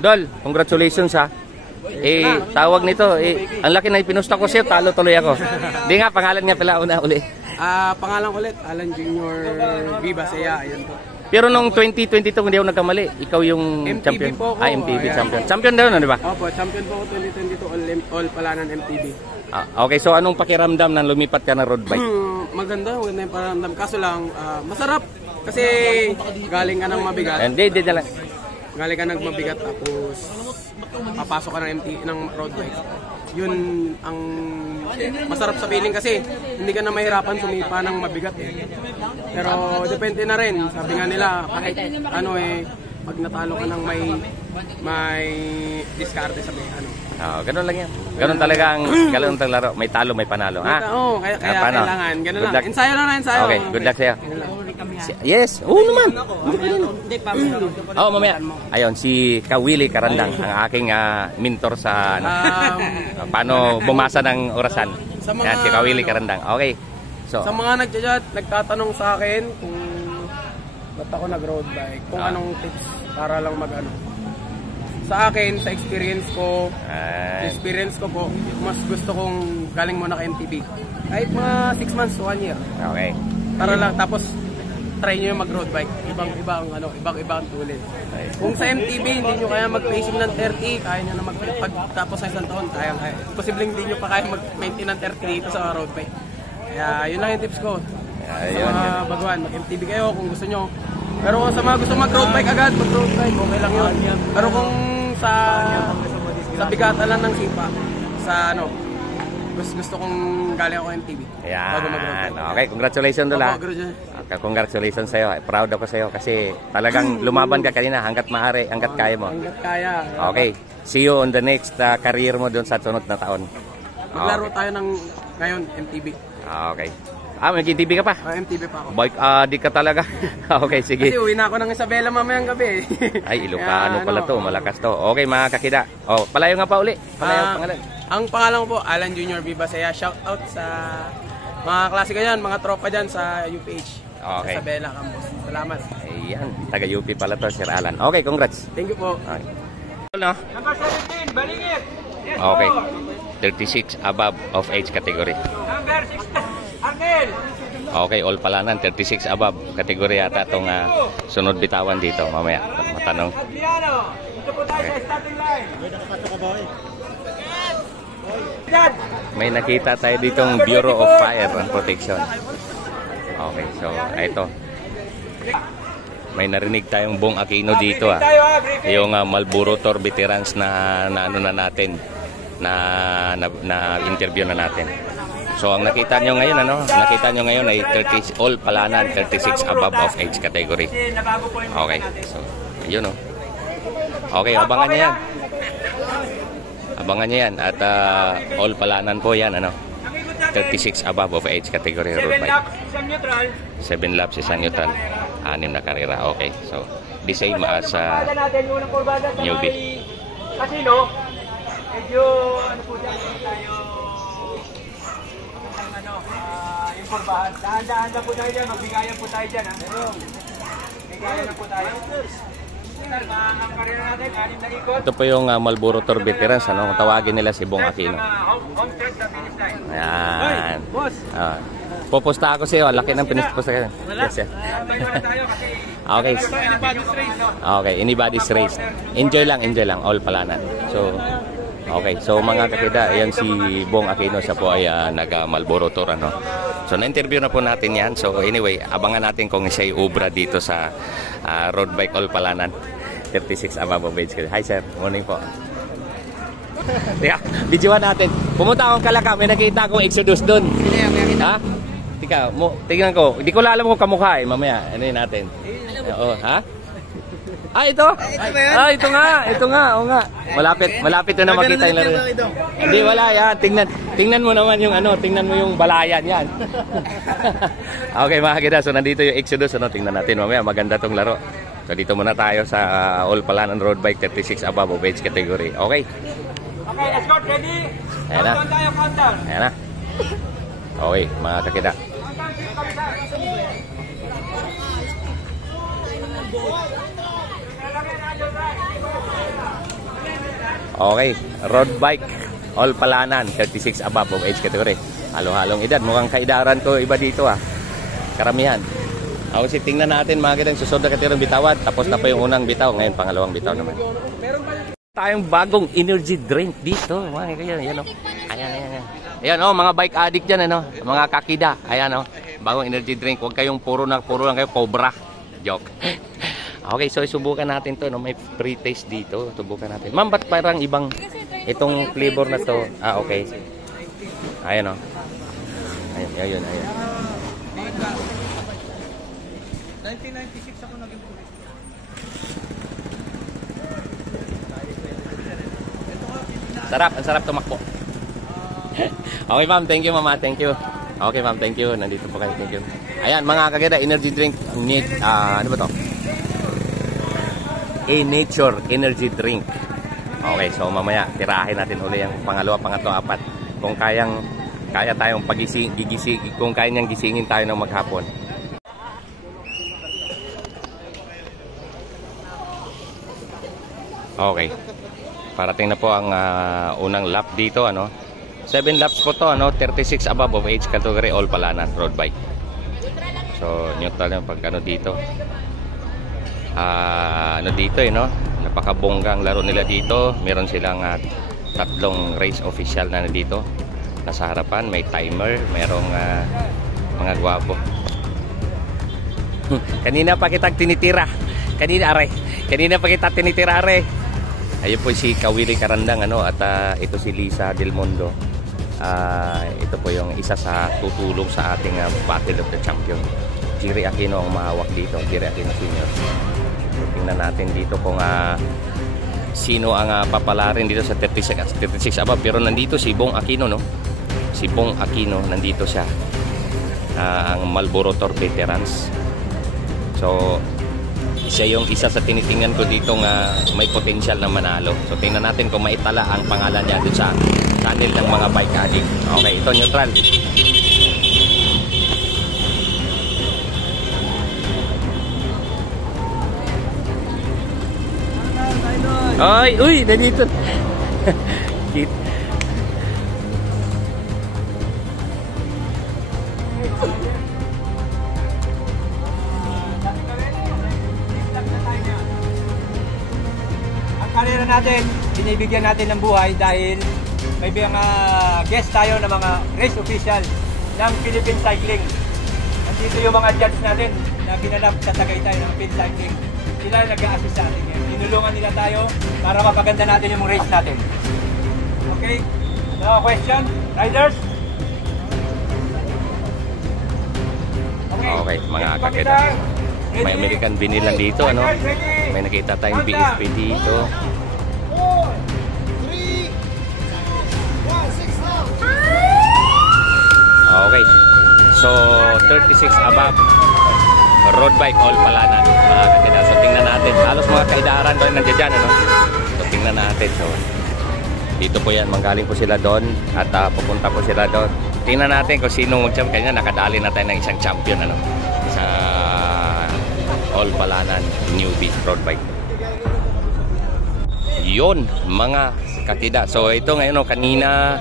Dol, congratulations ha. Tawag nito, ang laki na pinusta ko sa'yo, talo tuloy ako. Di nga, pangalan nga pala una uli. Pangalan ulit, Alan Junior Viva Saya, ayun po. Pero nung 2022, hindi ako nagkamali. Ikaw yung MTV champion. Po ako. MTV champion. Champion daw na, di ba? Opo, champion po ako 2022 all palanan MTV. Okay, so anong pakiramdam nang lumipat ka na road bike? Maganda yung pakiramdam. Kaso lang, masarap. Kasi galing ka ng mabigat. Hindi lang. Galing ka ng mabigat tapos papasok ka ng road bike. Yun ang masarap sa feeling kasi hindi ka na mahirapan sumipa ng mabigat eh. Pero depende na rin. Sabi nga nila kahit ano pag natalo ka ng may diskarte sabi Ganun lang yan. Ganun talaga ang laro. May talo, may panalo. Oo, kaya kailangan. Ganun lang. Ensayo lang na ensayo. Okay, good luck sa'yo. Yes, oo naman. Mamaya. Ayun, si Kawili Karandang, ang aking mentor sa paano bumasa ng orasan. Yan, si Kawili Karandang. Okay. So, sa mga nagtatanong sa akin kung ba't ako nag-road bike, kung anong tips para lang sa akin, sa experience ko po, mas gusto kong galing muna ka MTB. Kahit mga 6 months to 1 year. Okay. Para lang, tapos try nyo yung mag-road bike. Ibang tulid. Kung sa MTB, hindi nyo kaya mag-racing ng 30, kaya nyo na tapos sa isang taon, kaya. Posibleng hindi nyo pa kaya mag-maintain ng 30 dito sa road bike. Kaya yun lang yung tips ko. Sa mga baguhan, mag-MTB kayo kung gusto nyo. Pero kung sa mga gusto mag-road bike agad, mag-road bike, okay lang yun. Pero kung sa bigatan lang ng sipa, sa gusto kong galing ako MTV. Ayan. Okay, congratulations Dula. Congratulations sa'yo. Proud ako sa'yo kasi talagang lumaban ka kanina hanggat maaari, hanggat kaya mo. Hanggat kaya. Okay, see you on the next career mo doon sa sunod na taon. Maglaro tayo ng ngayon MTV. Okay. Mag-MTV ka pa? MTV pa ako. Bike di ka talaga. Okay, sige. Kasi uwi na ako ng Isabela mamayang gabi. Ay, Ilocano pala to, malakas to. Okay mga kakida. Palayo nga pa uli. Palayo pangalan. Ang pangalan ko po, Alan Junior Viva Saya. Shout out sa mga klase ko dyan, mga tropa dyan sa UPH. Okay. Isabela Campus. Salamat. Ayan, taga UP pala to, Sir Alan. Okay, congrats. Thank you po. Okay. Number 17, Balingit. Yes, okay. 36 above of age category. Number 16. Arnel. Okay, all palanan, 36 above kategory yata itong sunod bitawan dito. Mamaya, matanong. Ito po tayo sa starting line. May nakita tayo ditong Bureau of Fire and Protection. Okay, so ito. May narinig tayong Bong Aquino dito yung Marlboro Tour veterans na ano na natin na interview na natin. So ang nakita nyo ngayon ay 30 all palanan 36 above of age category. Okay. So yun Okay, abangan niyo yan. Abangan niyo yan at all palanan po yan 36 above of age category road bike. 7 laps isang neutral. 6 na karera. Okay. So the same as newbie. Casino. Medyo po dyan tayo yung kurbahan. Dahan-dahan lang po tayo dyan. Magbigayan po tayo dyan. Bigayan lang po tayo. Ang karera natin, 6 na ikot. Ito po yung Marlboro Tour veterans. Tawagin nila si Bong Aquino. Home stretch sa finish line. Ayan. Boss. Pupusta ako sa'yo. Laki ng pinupusta ka. Yes, okay. Okay, anybody's race. Enjoy lang. All palanan. So, okay. So, mga kakida, ayan si Bong Aquino. Siya po ay nag-Marlboro Tour. So, na-interview na po natin yan. So, anyway, abangan natin kung siya'y ubra dito sa road bike all palanan. 36 above age. Hi, sir. Morning po. Videoan natin. Pumunta akong Kalaka. May nakita akong Exodus doon. Ha? Tingnan ko. Hindi ko alam kung kamukha mamaya. Ano yun natin? Ha? Ito? Ito nga. Oo nga. Malapit na makita yung laro. Hindi, wala yan. Tingnan mo naman yung tingnan mo yung balayan yan. Okay mga kida. So nandito yung Exodus. Tingnan natin mamaya. Maganda tong laro. So dito muna tayo sa all palanan road bike 36 above of age category. Okay. Okay, let's go. Ready? Countdown. Ayan na. Okay, mga kakida. Okay, road bike, all palanan, 36 above of age category. Halo-halong edad, mukhang kaidaran ko iba dito karamihan. Kasi tingnan natin mga kitang susunod na katirang bitawan. Tapos na pa yung unang bitaw, ngayon pangalawang bitaw naman. Tayong bagong energy drink dito. Mga kaya, yan o. Ayan. Ayan o, mga bike addict dyan, mga kakida. Ayan o, bagong energy drink. Huwag kayong puro lang kayo, cobra. Joke. Okay, so subukan natin to, may free taste dito. Subukan natin. Ma'am, ba't parang ibang itong flavor na to? Okay. Ayan o. Ayun. 1996 ako naging pulis. Sarap, ang sarap tumakbo. Okay ma'am, thank you mama, thank you. Okay ma'am, thank you. Nandito po kayo, thank you. Ayan mga kagada, energy drink. Ano ba to? A-Nature energy drink. Okay, so mamaya tirahin natin uli yung pangalawa, pangatlo, apat. Kung kaya tayong kung kaya niyang gisingin tayo ng maghapon. Okay. Parating na po ang unang lap dito, 7 laps po to, 36 above of age category, all palanan, road bike. So, neutral yung pag dito. Dito napakabonggang laro nila dito. Meron silang tatlong race official na dito. Nasa harapan, may timer, merong mga gwapo. Kanina pa kita tinitira. Kanina pa kita tinitira, are. Ayun po si Kawili Karandang at ito si Lisa Del Mundo. Ito po yung isa sa tutulong sa ating Battle of the Champion. Jiri Aquino ang mahawak dito, Jiri Aquino Senior. So, tingnan natin dito kung sino ang papalarin dito sa 36 above. Pero nandito si Bong Aquino, si Bong Aquino, nandito siya, ang Marlboro Tour Veterans. So siya yung isa sa tinitingnan ko dito may potential na manalo. So tingnan natin kung maitala ang pangalan niya dun sa channel ng mga bike addict. Okay, ito neutral. Ay, uy, nandito. Karera natin, binibigyan natin ng buhay dahil may mga guest tayo na mga race official ng Philippine Cycling. Nandito yung mga judge natin na ginanap sa Tagaytay ng Philippine Cycling. Sila nag-a-assist sa atin yan. Tinulungan nila tayo para mapaganda natin yung race natin. Okay? No question? Riders? Okay, mga kakita. May American vinyl lang dito, May nakita tayong BFP dito. Okay. So, 36 above. Road bike, all palanan. Mga kakita. So, tingnan natin. Halos mga kaidaran ko nandiyan dyan, So, tingnan natin. So, dito po yan. Manggaling po sila doon. At pupunta po sila doon. Tingnan natin kung sino mag-champion. Kanya nakadali na tayo ng isang champion, Sa all palanan newbie road bike. Yun mga kakida. So ito ngayon kanina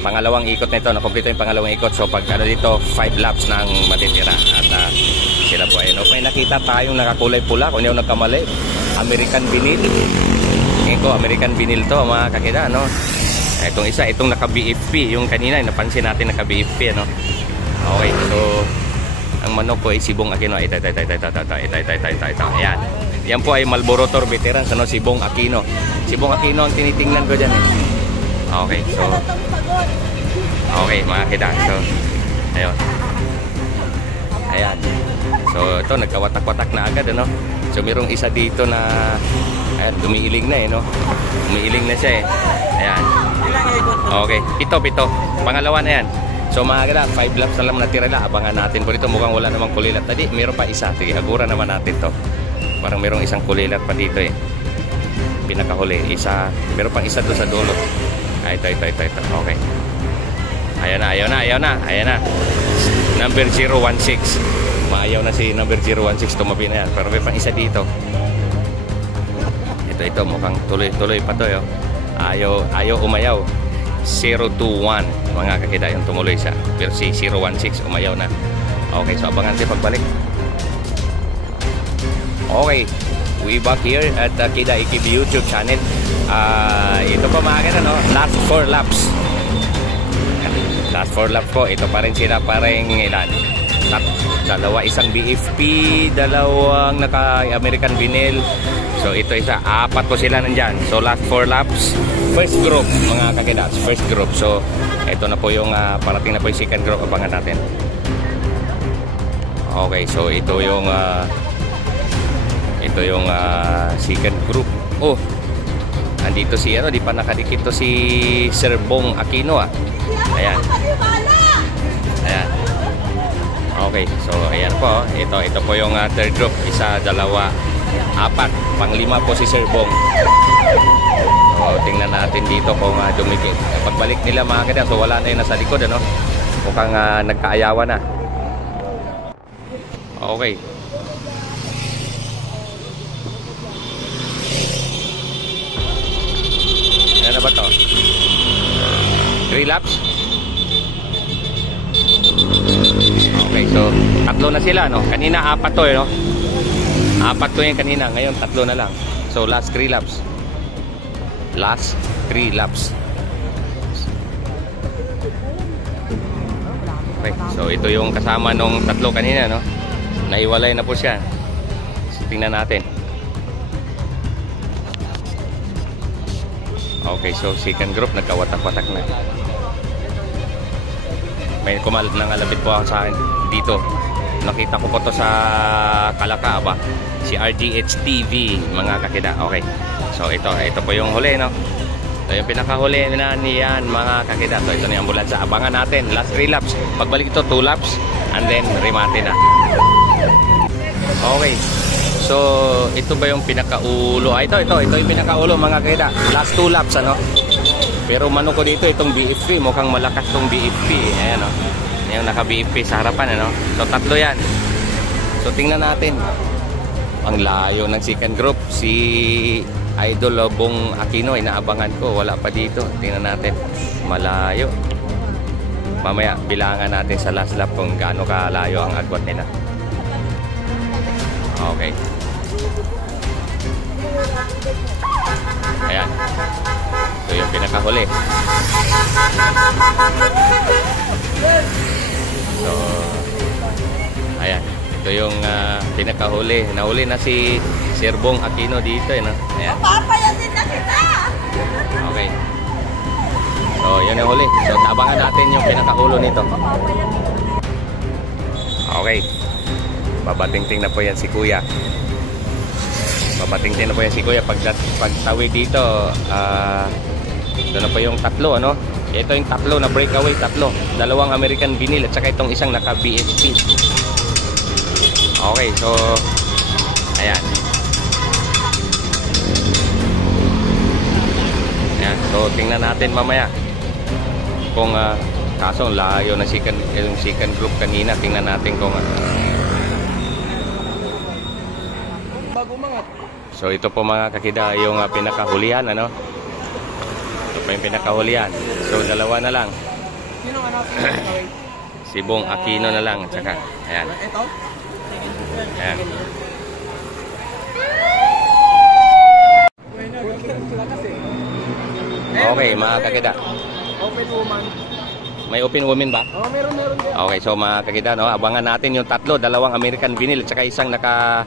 pangalawang ikot nito, nakumpleto yung pangalawang ikot. So pag dito 5 laps na ang matitira at sila po ayun. May nakita tayong nakakulay pula, kung hindi ako nagkamali, American vinyl. Ngayon ko American vinyl to mga kakida, Itong isa, itong naka BFP, yung kanina napansin natin naka BFP, Okay, so ang manok ko ay si Bong Aquino. Ito. Ayan. Yan po ay Marlboro Tour Veterans, si Bong Aquino. Si Bong Aquino ang tinitingnan ko dyan. Okay, so okay mga kita. So ayun. Ayan. So ito nagkawatak-watak na agad, So mayroong isa dito na ayan, dumiiling na Umiiling na siya Ayan. Okay, pito. Pangalawa na yan. So mga kailan, 5 laps na lang natira na. Abangan natin po dito. Mukhang wala namang kulilat. Tadi, meron pa isa. Sige, agura naman natin to. Parang merong isang kulilat pa dito Pinakahuli. Meron pang isa doon sa dulo. Ito. Okay. Ayan na. Number 016. Maayaw na si number 016. Tumabi na yan. Pero may pang isa dito. Ito. Mukhang tuloy pa to. Ayaw umayaw. 021 mga kakida yung tumuloy siya. Pero si 016 umayaw na. Okay, so abangan tayo pagbalik. Okay, we back here at Kida IKB YouTube channel. Ito pa mga kakida, no? Last 4 laps. Last 4 laps po. Ito pa rin sila, parang ilan? Dalawa, isang BFP, dalawang naka-American vinyl. So ito isa, 4 po sila nandyan. So last 4 laps, first group mga kakidats, first group. So ito na po yung parating na po yung second group, abangan natin. Okay, so ito yung second group. Oh, andito si di pa nakadikit to si Sir Bong Aquino. Ayan. Ayan. Okay, so ayan po. Ito po yung third group. Isa, dalawa, 4. Pang-5 po si Sir Bong. So tingnan natin dito kung dumikit. Pagbalik nila mga kakida, so wala na yung nasa likod, ano? Mukhang nagkaayawan na. Okay. Ano na ba to? 3 laps? Okay, so 3 na sila, no? Kanina 4 to, no? 4 to yung kanina, ngayon 3 na lang. So last 3 laps. Last 3 laps. Okay, so ito yung kasama nung 3 kanina, no? Naiwalay na po siya. So, tingnan natin. Okay, so second group nagkawatak-watak na. May nangalapit po ako sa akin dito. Nakita ko po to sa Kalakaba, si RGH TV mga kakida. Okay, so ito po yung huli, no? Ito yung pinakahuli na niyan mga kakida. So ito na yung ambulansya. Abangan natin last 3 laps. Pagbalik ito 2 laps and then remate na. Okay, so ito ba yung pinakaulo? Ito yung pinakaulo mga kakida. Last 2 laps, ano? Pero mano ko dito itong BFP, mukhang malakas tong BFP. Ayan, no? Yung naka-BFP sa harapan, ano? So 3 yan. So tingnan natin. Ang layo ng second group. Si Idol Bong Aquino, inaabangan ko. Wala pa dito. Tingnan natin. Malayo. Mamaya bilangan natin sa last lap kung gaano kalayo ang agwat nila. Okay. Ayan. Ito yung pinakahuli. So, ayan. Ito yung pinakahuli. Nahuli na si Sir Bong Aquino dito. No? Ayan. Papayasin na kita! Okay. So, yun yung huli. So, tabangan natin yung pinakaulo nito. Okay. Babatingting na po yan si Kuya. Babatingting na po yan si Kuya. Pagtawid dito, ito na po yung 3, ano? Ito yung 3 na breakaway, 3. Dalawang American vinyl at saka itong isang naka BSP. Okay, so ayan. Ayan, so tingnan natin mamaya kung kaso layo na yung second group kanina. Tingnan natin kung Bago umangat. so ito po mga kakida yung pinakahulihan, ano? Ito po yung pinakahulihan. So 2 na lang. Sino ang anak? Si Bong Aquino na lang. Tsaka, ayan. Ito? Ayan. Okay mga kakida. Open woman. May open woman ba? Oh, meron din. Okay, so mga kakida, no? Abangan natin yung 3, 2 American vinyl at saka isang naka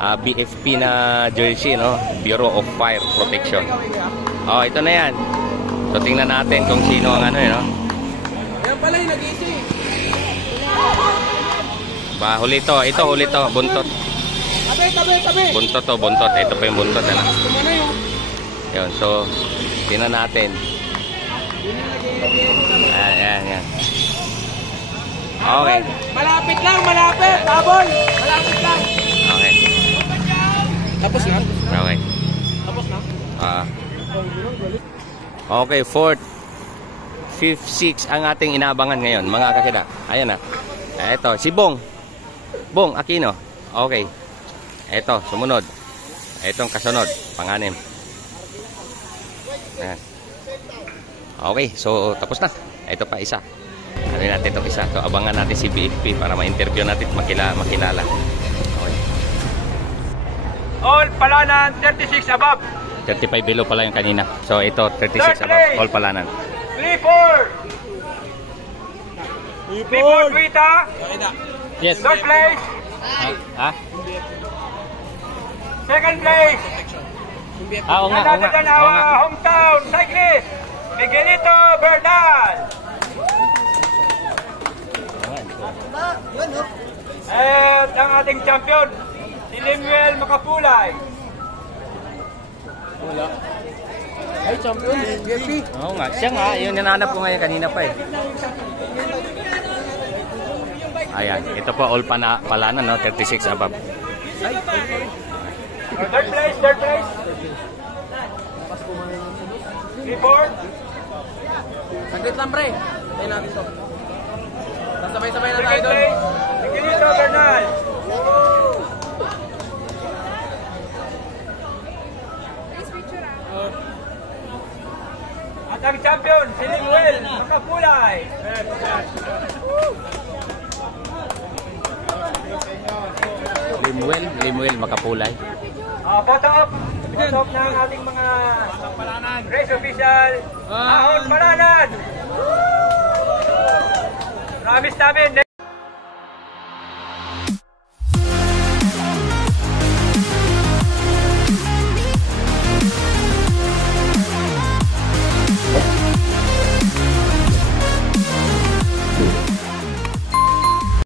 BFP na jersey, no? Bureau of Fire Protection. Oh, ito na yan. So tingnan natin kung sino ang ano, no? Yan pala yung nag-iisip. Huli to. Ito huli to. Buntot. Tabi. Buntot to, buntot. Ito pa yung buntot, ano? Kumana yung... Yun, so tingnan natin. Ayan. Okay. Malapit lang, malapit. Baboy. Malapit lang. Okay. Tapos na? Okay. Tapos na? Okay, 4th, 5th, 6th ang ating inaabangan ngayon, mga kakida. Ayan na. Ito, si Bong Aquino. Okay. Ito, sumunod. Itong kasunod, pang-6. Ayan. Okay, so tapos na. Ito pa isa. Ano natin itong isa. So abangan natin si BFP para ma-interview natin at makilala. Okay. All Palanan 36 above. 35 below pala yung kanina. So ito 36 above. All Palanan. Clifford Wita. Yes. Third place. Ha? Second place. Oo nga. Nandito na our hometown cyclist, Miguelito Bernal. At ang ating champion, si Limuel Makapulay. Wala. Ay, champion, BFP. Oo nga. Siya nga. Yung nananap ko ngayon kanina pa eh. Ayan. Ito po All Palanan, no? 36 above. Third place. Clifford. Saglit lang, pre. Tayo natin ito. Sabay-sabay na tayo Second doon. place, Miguelito Bernal. At ang champion, si Limuel Makapulay. Limuel Makapulay. Photo op ng ating mga race official. Ahon Palanan. Promise namin.